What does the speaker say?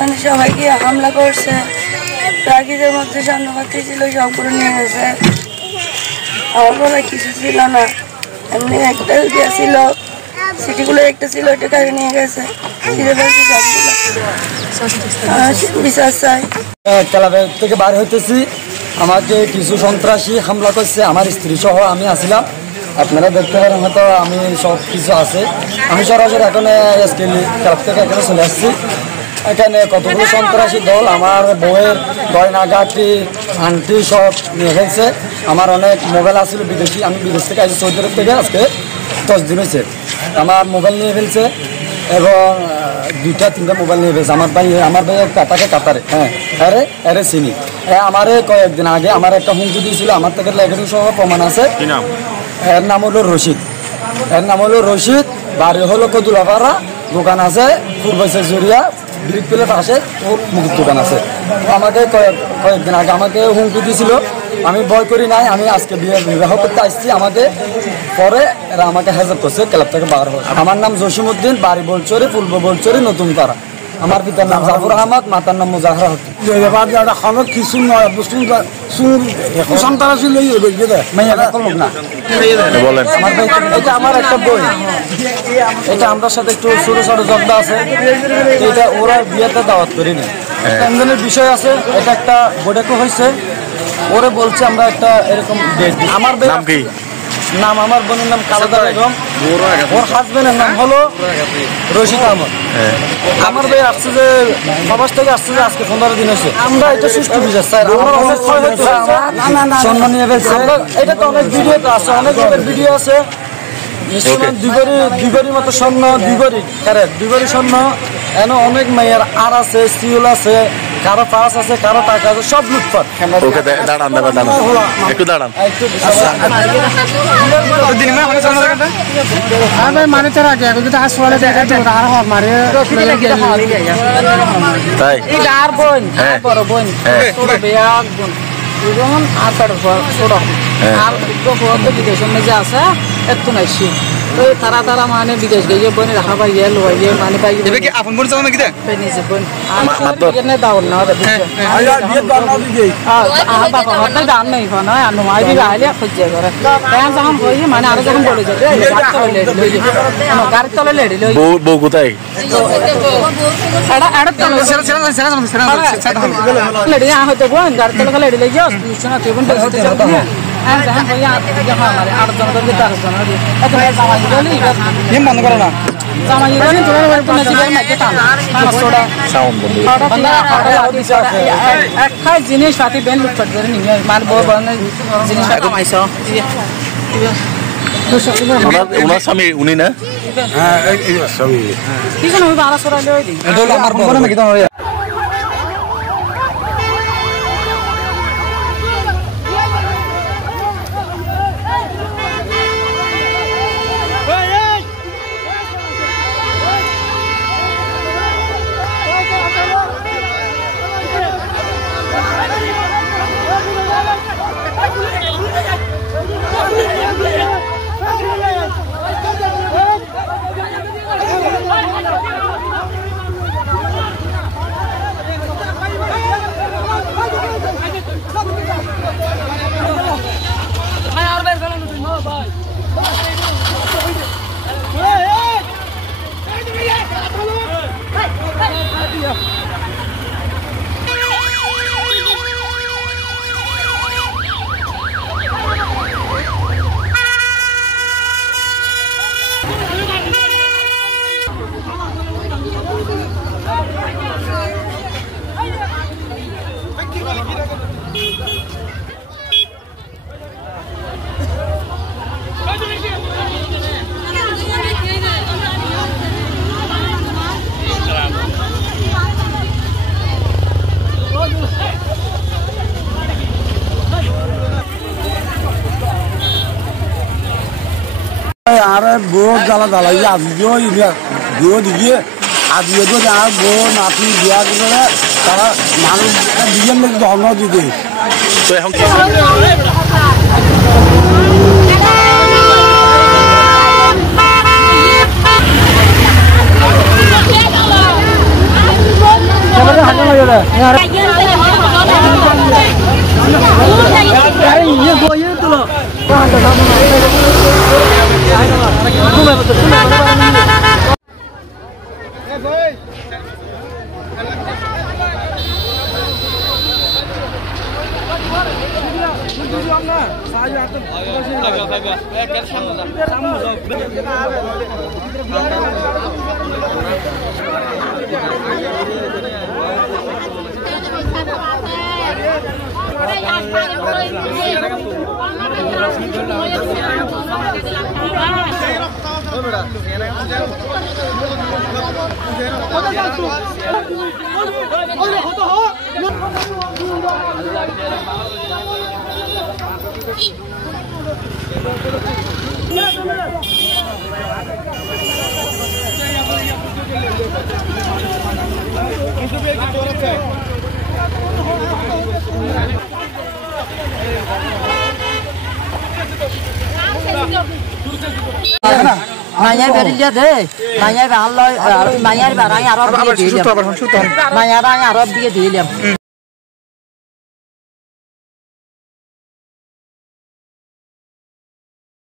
মানে সবাইকে হামলা করছে। রাগীদের মধ্যে স্বর্ণপাতি ছিল, সবগুলো নিয়ে গেছে। আমার বলা কিছু ছিল না, এমনি একটা ছিল, সিটিগুলো একটা ছিল, ওইটা কাজে নিয়ে গেছে। বিচার চাই। ক্লাবের থেকে বার হইতেছি, আমাকে কিছু সন্ত্রাসী হামলা করছে। আমার স্ত্রী সহ আমি আসছিলাম, আপনারা দেখতে পারেন হয়তো আমি সব কিছু আছে। আমি সরাসরি এখানে ক্লাব থেকে এখানে চলে আসছি। এখানে কতগুলো সন্ত্রাসী দল আমার বউয়ের গয়নাগাটি আংটি সব নিয়ে ফেলছে। আমার অনেক মোবাইল আসছিল বিদেশি, আমি বিদেশ থেকে আসছি, সৌদি আরব থেকে আজকে 10 দিন হয়েছে। আমার মোবাইল নিয়ে ফেলছে এবং 2-3টা মোবাইল নিয়ে ফেলছে। আমার ভাই তাকে কাতারে, আরে চিনি। আমারে কয়েকদিন আগে আমার একটা হুমকি দিয়েছিল, আমার থেকে লেখাটি সহ প্রমাণ আছে। এর নাম হলো রশিদ, বাড়ি হলো কদুলাপাড়া, দোকান আছে পূর্ব জুরিয়া ব্রিক পেলে পাশে ওর মুদির দোকান আছে। আমাকে কয়েকদিন আগে আমাকে হুমকি দিয়েছিল, আমি ভয় করি নাই। আমি আজকে বিবাহ করতে আসছি, আমাকে পরে এরা আমাকে হেজাব করছে, ক্লাব থেকে বার হয়। আমার নাম জসিমউদ্দিন, বাড়ি বলচরি, পূর্ব বলচরি, নতুন পাড়া। আমার পিতার নাম জাফর আহমদ, মাতার নাম মুজাহরা হকি। কিছু নয় সন্তান এটা আমার একটা বই, এটা আমার সাথে একটু ছোট ছোট জব্দ আছে। এটা ওরা বিয়েতে দাওয়াত করিনি, ইন্দিনের বিষয় আছে। এটা একটা বৈঠকও হয়েছে, ওরে বলছে আমরা একটা এরকম আমার নাম, আমার বোনের নাম কালাদা বেগম, ওর হাজবেন্ডের নাম হলো রশিদ আহমদ। আমার ভাই আসছে যে প্রবাস থেকে আসছে যে আজকে 15 দিন হয়েছে। আমরা এটা সুষ্ঠু বিচার চাই। আমরা অনেক ক্ষয় হচ্ছে, সম্মান নিয়ে ফেলছে। এটা তো অনেক ভিডিও আছে, অনেক ভিডিও আছে। দুই মতো স্বর্ণ, দুই স্বর্ণ, এনে অনেক মেয়ের আর আছে, সিউল আছে, কারো পাস আছে, কারো টাকা আছে, সব লুটপাট। বিদেশে আছে একটু নাইছি তারা মানে বিদেশ গিয়ে বোন রাখা পাইয়ে লোয়াইয়ে মানে পাইয়ে আপন বোন চাও নাকি নিজে বোন দাওন না দাম নেই নয় গাইলে খুঁজে করে যখন বই মানে আরো যখন বলে যাবে গাড়ির তলে লেডি বউ কোথায় লেডি হয়তো বোন গাড়ির তলে লেডি লেগে না তুই বোন বন্ধ করো না জিনিস পাতি বেন লুটপাট করে নিয়ে মার বউ জিনিস কামাইছ স্বামী উনি না ঠিক আছে বারা সরাইলে আর বউ জ্বালা জ্বালাই আজকেও বিয়ে দিয়ে আজকে তো আর বউ নাতি বিয়া করে তারা মানুষ দুজন লোক ধর্ম দিতে তো এখন Manyar berilia deh, manyar Allah, manyar barang Arab dia dia, manyar barang Arab dia dia.